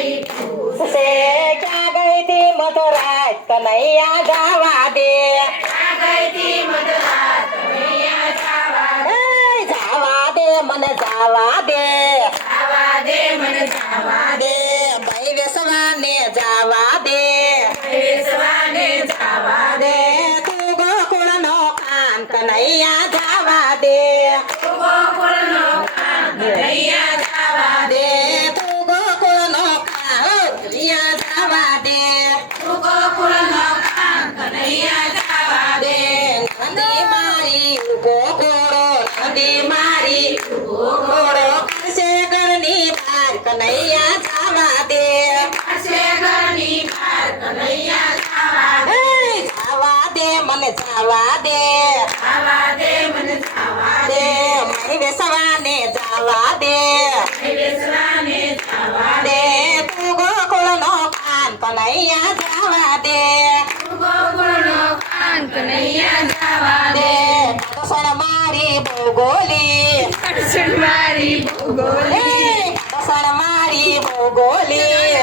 પૂછે ક્યાં ગઈ તી મધરાત કનૈયા જવા દે. જવા દે મને જવા દે. દે ભાઈ વેસવાને જવા દે. દે. તું ગોકુળનો કાન કનૈયા જવા દે દે મારી વેસવાને જવા દે દે તું ગોકુળનો કાન કનૈયા જવા દે દે કસણ મારી ભોગોલી મારી ભોગોલી એ, કસણ મારી ભોગોલી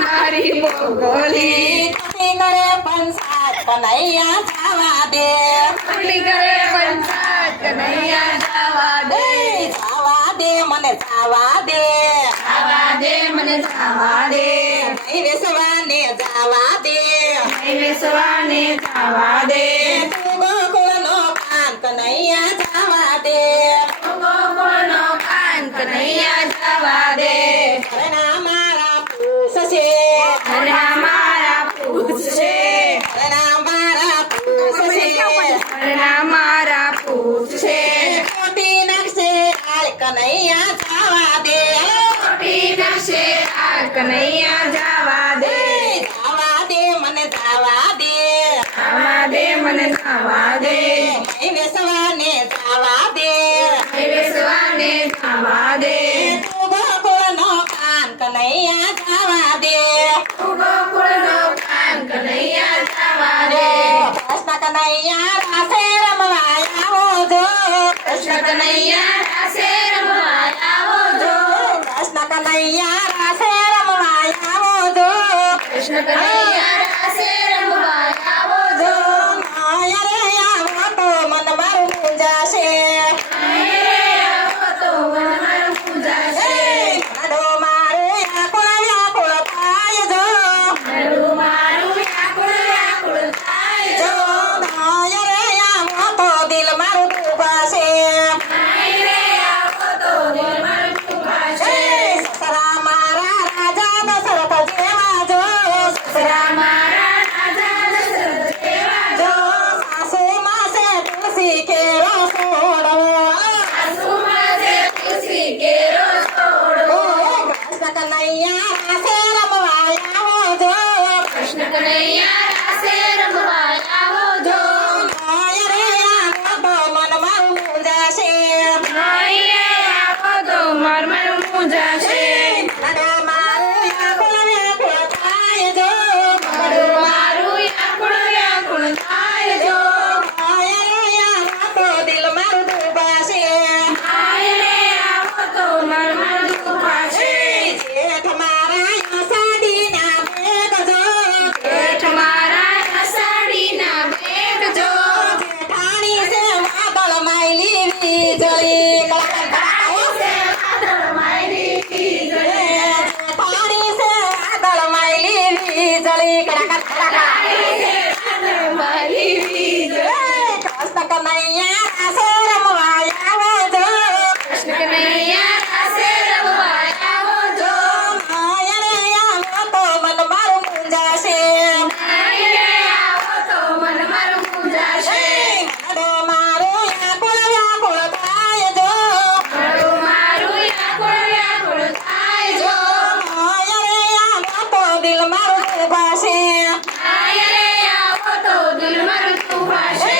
મારી ભોગોલી કસી કરે પંસાત કનૈયા જાવા દે. પગલી કરે પંચાયત કનૈયા જવા દે. જવા દે મને જવા દે. જવા દે મને જવા દે. નહીં વેસવાને જવા દે. વેસવાને જવા દે. તું ગોકુળનો કાન કનૈયા જવા દે. ગોગોનો કાન કનૈયા જવા દે. કનૈયા જવા દે જવા દે મને જવા દે જવા દે મને જવા દે નહીં વેસવાને જવા દે વેસવાને જવા દે તું ગોકુળનો કાન કનૈયા જવા દે ગોકુળનો કાન કનૈયા જવા દે કૃષ્ણ કનૈયા રાસે રમવા આવો જો કૃષ્ણ કનૈયા રાસે कृष्ण कन्हैया ಒಡೆಯ પાસે આયરે આવો તો દુલમર તું પાસે